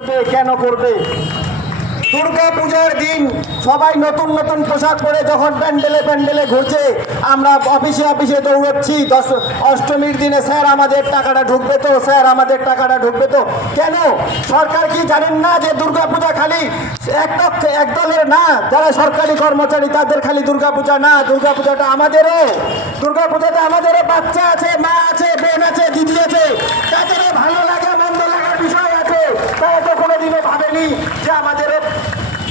কেন করবে? দুর্গা পূজার দিন সবাই নতুন নতুন পোশাক পরে যখন প্যান্ডেলে প্যান্ডেলে ঘুরছে, আমরা অফিসে অফিসে দৌড়চ্ছি। অষ্টমীর দিনে স্যার আমাদের টাকাটা ঢুকবে তো, স্যার আমাদের টাকাটা ঢুকবে তো। কেন? সরকার কি জানেন না যে দুর্গা পূজা খালি এক দলের না? যারা সরকারি কর্মচারী তাদের খালি দুর্গা পূজা না, দুর্গা পূজাটা আমাদেরও। দুর্গা পূজাতে আমাদেরও বাচ্চা আছে, মা আছে, বোন আছে, দিদি আছে, তাদেরও ভালো লাগা মন্দ লাগার বিষয় আছে। তারা তো কোনোদিনও ভাবেনি যে আমাদেরও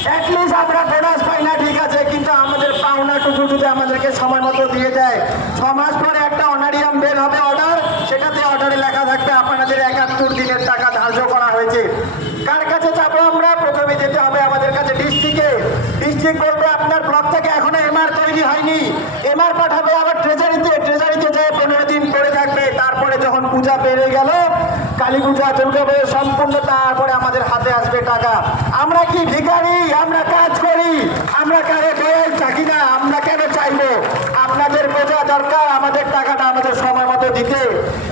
অ্যাটলিস্ট আমরা বোনাস পাই না, ঠিক আছে, কিন্তু আমাদের পাওনাটুকু যদি আমাদেরকে সময় মতো দিয়ে দেয়। 6 মাস পরে একটা অনারিয়াম বের হবে, অর্ডার, সেটাতে অর্ডারে লেখা থাকবে আপনাদের 71 দিনের টাকা ধার্য করা হয়েছে। কার কাছে যাবো আমরা? প্রথমে যেতে হবে আমাদের কাছে ডিস্ট্রিক্টে। ডিস্ট্রিক্ট বলবে আপনার ব্লক থেকে এখনো এমআর তৈরি হয়নি, এমআর পাঠাবে আবার ট্রেজারিতে, ট্রেজারিতে যেয়ে 15 দিন পরে থাকবে। তারপরে যখন পূজা পেরে গেল, কালী পূজা, দুর্গা পূজা সম্পূর্ণ, তারপরে আমাদের হাতে আসবে টাকা। আমরা কি ভিখারি? আমরা কাজ করি, আমরা কারো দয়ায় থাকি না। আমরা কেন চাইবো? আপনাদের বোঝা দরকার আমাদের টাকাটা আমাদের সময় মতো দিতে।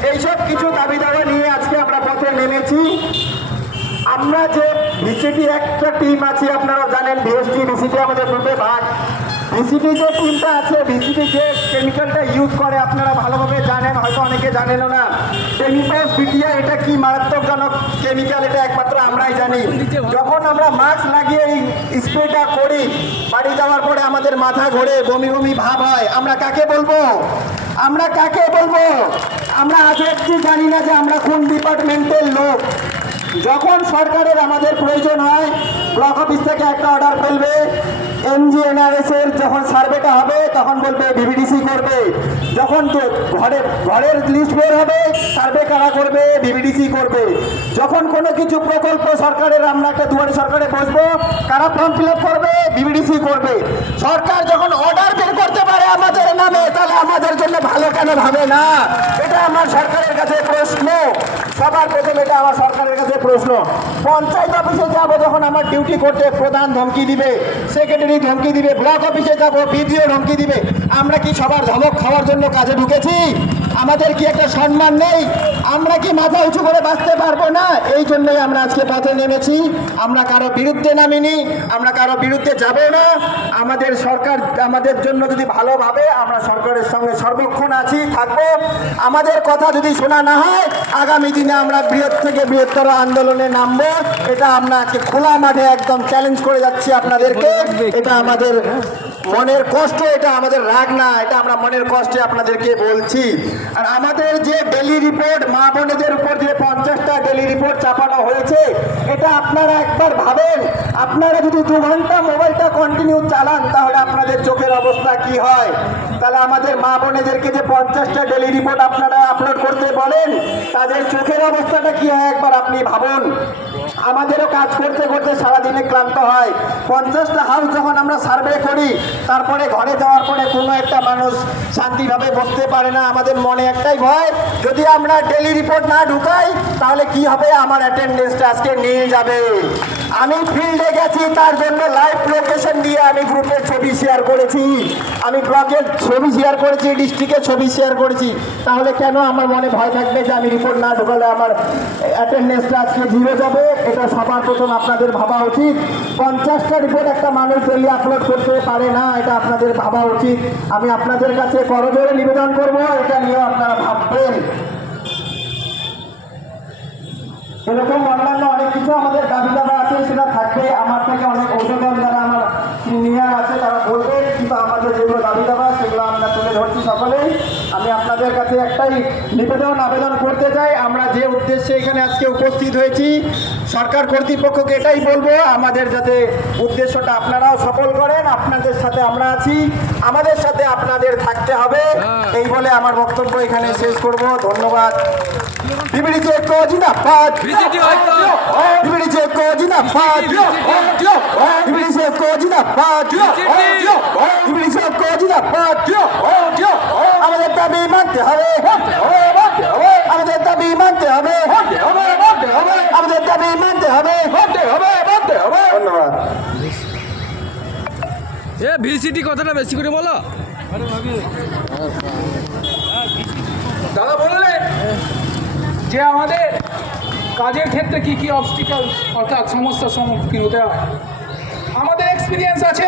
এইসব কিছু দাবি দাওয়া নিয়ে আজকে আমরা পথে নেমেছি। আমরা যে ভিসিটি একটা টিম আছে, আপনারা জানেন ভিএসটি ভিসিটি আমাদের গ্রুপে ভাগ। ভিসিটি যে টিমটা আছে, ভিসিটি যে কেমিক্যালটা ইউজ করে আপনারা ভালোভাবে জানেন, হয়তো অনেকে জানেনও না। টেমিপাস বিটিয়া, এটা কি মারাত্মকজনক কেমিক্যাল, এটা একমাত্র আমরাই জানি। যখন আমরা মাস্ক লাগিয়ে এই স্প্রেটা করি, বাড়ি যাওয়ার পরে আমাদের মাথা ঘোরে, বমি বমি ভাব হয়, আমরা কাকে বলবো? আমরা কাকে বলবো? আমরা আজ অবধি জানি না যে আমরা কোন ডিপার্টমেন্টের লোক। যখন সরকারের আমাদের প্রয়োজন হয়, ব্লক অফিস থেকে একটা অর্ডার ফেলবে, এমজিএনআরএস এর যখন সার্ভেটা হবে তখন বলবে বিবিডিসি করবে। যখন ঘরের লিস্ট বের হবে, সার্ভে কারা করবে? বিবিডিসি করবে। যখন কোনো কিছু প্রকল্প সরকারের, আমরা একটা দুয়ারে সরকারে বসবো, কারা ফর্ম ফিল আপ করবে? বিবিডিসি করবে। সরকার যখন অর্ডার বের করতে পারে আমাদের নামে, তাহলে আমাদের জন্য ভালো কেন ভাবে না? এটা আমার সরকারের কাছে প্রশ্ন। সবার প্রথমে এটা আমার সরকারের কাছে প্রশ্ন। পঞ্চায়েত অফিসে যাবো যখন আমার ডিউটি করতে, প্রধান ধমকি দিবে, সেক্রেটারি ধমকি দিবে, ব্লক অফিসে যাবো বিডিও ধমকি দিবে। আমরা কি সবার ধমক খাওয়ার জন্য কাজে ঢুকেছি? আমাদের কি একটা সম্মান নেই? আমরা কি মাথা উঁচু করে বাঁচতে পারবো না? এই জন্যই আমরা আজকে পথে নেমেছি। আমরা কারো বিরুদ্ধে নামিনি, আমরা কারো বিরুদ্ধে যাব না। আমাদের সরকার আমাদের জন্য যদি ভালো ভাবে, আমরা সরকারের সঙ্গে সর্বক্ষণ আছি, থাকবো। আমাদের কথা যদি শোনা না হয়, আগামী দিনে আমরা বৃহৎ থেকে বৃহত্তর আন্দোলনে নামবো। এটা আমরা আজকে খোলা মাঠে একদম চ্যালেঞ্জ করে যাচ্ছি আপনাদেরকে। এটা আমাদের মনের কষ্ট, এটা আমাদের রাগ না, এটা আমরা মনের কষ্টে আপনাদেরকে বলছি। আর আমাদের যে ডেলি রিপোর্ট, মা বোনেদের উপর যে 50টা ডেলি রিপোর্ট চাপানো হয়েছে, এটা আপনারা একবার ভাবেন। আপনারা যদি 2 ঘন্টা মোবাইলটা কন্টিনিউ চালান, তাহলে আপনাদের চোখের অবস্থা কি হয়? তাহলে আমাদের মা বোনেদেরকে যে 50টা ডেলি রিপোর্ট আপনারা আপলোড করতে বলেন, তাদের চোখের অবস্থাটা কি হয় একবার আপনি ভাবুন। আমাদেরও কাজ করতে করতে সারাদিনে ক্লান্ত হয়। 50টা হাউস যখন আমরা সার্ভে করি, তারপরে ঘরে যাওয়ার পরে কোনো একটা মানুষ শান্তিভাবে বসতে পারে না। আমাদের মনে একটাই ভয়, যদি আমরা ডেলি রিপোর্ট না ঢুকাই তাহলে কি হবে? আমার অ্যাটেন্ডেন্সটা আজকে নিয়ে যাবে। আমি ফিল্ডে গেছি, তার জন্য লাইভ লোকেশন দিয়ে আমি গ্রুপের ছবি শেয়ার করেছি, আমি ব্লকের ছবি শেয়ার করেছি, ডিস্ট্রিক্টের ছবি শেয়ার করেছি। তাহলে কেন আমার মনে ভয় থাকবে যে আমি রিপোর্ট না ঢুকালে আমার অ্যাটেন্ডেন্সটা আজকে 0 যাবে? এটা সবার প্রথম আপনাদের ভাবা উচিত। 50টা রিপোর্ট একটা মানুষ ডেলি আপলোড করতে পারে না, এটা আপনাদের ভাবা উচিত। আমি আপনাদের কাছে করজোড়ে নিবেদন করবো, এটা নিয়েও আপনারা ভাববেন। এরকম অন্যান্য অনেক কিছু আমাদের দাবি দাবা আছে, সেটা থাকবে। আমার থেকে অনেক ঔষধন যারা আমার সিনিয়র আছে তারা বলবে, কিন্তু আমাদের যেগুলো দাবি দাবা সেগুলো আমরা তুলে ধরছি সকলেই। আমি আপনাদের কাছে একটাই নিবেদন আবেদন করতে চাই, আমরা যে উদ্দেশ্যে এখানে আজকে উপস্থিত হয়েছি, সরকার কর্তৃপক্ষকে এটাই বলবো, আমাদের যাতে উদ্দেশ্যটা আপনারাও সফল করেন। আপনাদের সাথে আমরা আছি, আমাদের সাথে আপনাদের থাকতে হবে। এই বলে আমার বক্তব্য এখানে শেষ করব। ধন্যবাদ। বিবিডিসি ঐক্য জিন্দাবাদ, বিবিডিসি ঐক্য জিন্দাবাদ, বিবিডিসি ঐক্য জিন্দাবাদ, বিবিডিসি ঐক্য জিন্দাবাদ। আমাদের দাবি মানতে হবে, আমাদের দাবি মানতে হবে, আমাদের দাবি মানতে হবে। ধন্যবাদ। ভিসিটি কথাটা বেশি করে বলো দাদা। বললেন যে আমাদের কাজের ক্ষেত্রে কি কি অবস্টিকাল অর্থাৎ সমস্যার সম্মুখীন হতে হয়। আমাদের এক্সপিরিয়েন্স আছে